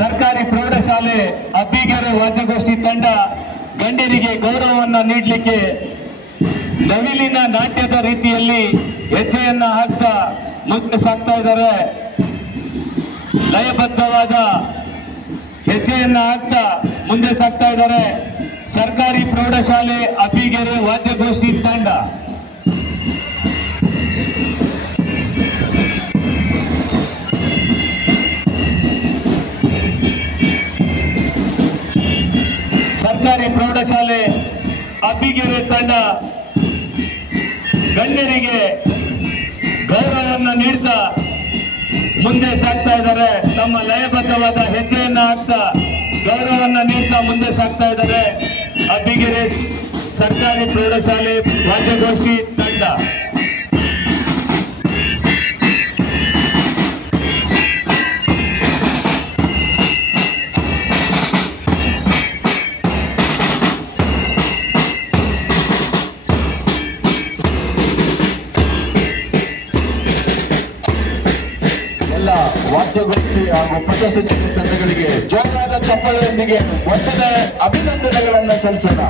ಸರ್ಕಾರಿ ಪ್ರೌಢಶಾಲೆ ಅಬ್ಬಿಗೆರೆ ವಾದ್ಯಗೋಷ್ಠಿ ತಂಡ ಗಣ್ಯರಿಗೆ ಗೌರವವನ್ನು ನೀಡಲಿಕ್ಕೆ ನವಿಲಿನ ನಾಟ್ಯದ ರೀತಿಯಲ್ಲಿ ಹೆಜ್ಜೆಯನ್ನ ಹಾಕ್ತಾ ಮುಂದೆ ಸಾಗ್ತಾ ಇದ್ದಾರೆ. ಲಯಬದ್ಧವಾದ ಹೆಜ್ಜೆಯನ್ನ ಹಾಕ್ತಾ ಮುಂದೆ ಸಾಗ್ತಾ ಇದ್ದಾರೆ ಸರ್ಕಾರಿ ಪ್ರೌಢಶಾಲೆ ಅಬ್ಬಿಗೆರೆ ವಾದ್ಯಗೋಷ್ಠಿ ತಂಡ. ಸರ್ಕಾರಿ ಪ್ರೌಢಶಾಲೆ ಅಬ್ಬಿಗೆರೆ ತಂಡ ಗಣ್ಯರಿಗೆ ಗೌರವವನ್ನು ನೀಡ್ತಾ ಮುಂದೆ ಸಾಗ್ತಾ ಇದ್ದಾರೆ. ತಮ್ಮ ಲಯಬದ್ಧವಾದ ಹೆಜ್ಜೆಯನ್ನ ಹಾಕ್ತಾ ಗೌರವವನ್ನು ನೀಡ್ತಾ ಮುಂದೆ ಸಾಗ್ತಾ ಇದ್ದಾರೆ ಅಬ್ಬಿಗೆರೆ ಸರ್ಕಾರಿ ಪ್ರೌಢಶಾಲೆ ವಾದ್ಯಗೋಷ್ಠಿ ತಂಡ. ವಾದ್ಯಗೋಷ್ಠಿ ಹಾಗೂ ಪಥಸಂಚಲನ ತಂಡಗಳಿಗೆ ಜೋರಾದ ಚಪ್ಪಾಳೆಯೊಂದಿಗೆ ಒತ್ತಡ ಅಭಿನಂದನೆಗಳನ್ನು ಸಲ್ಲಿಸೋಣ.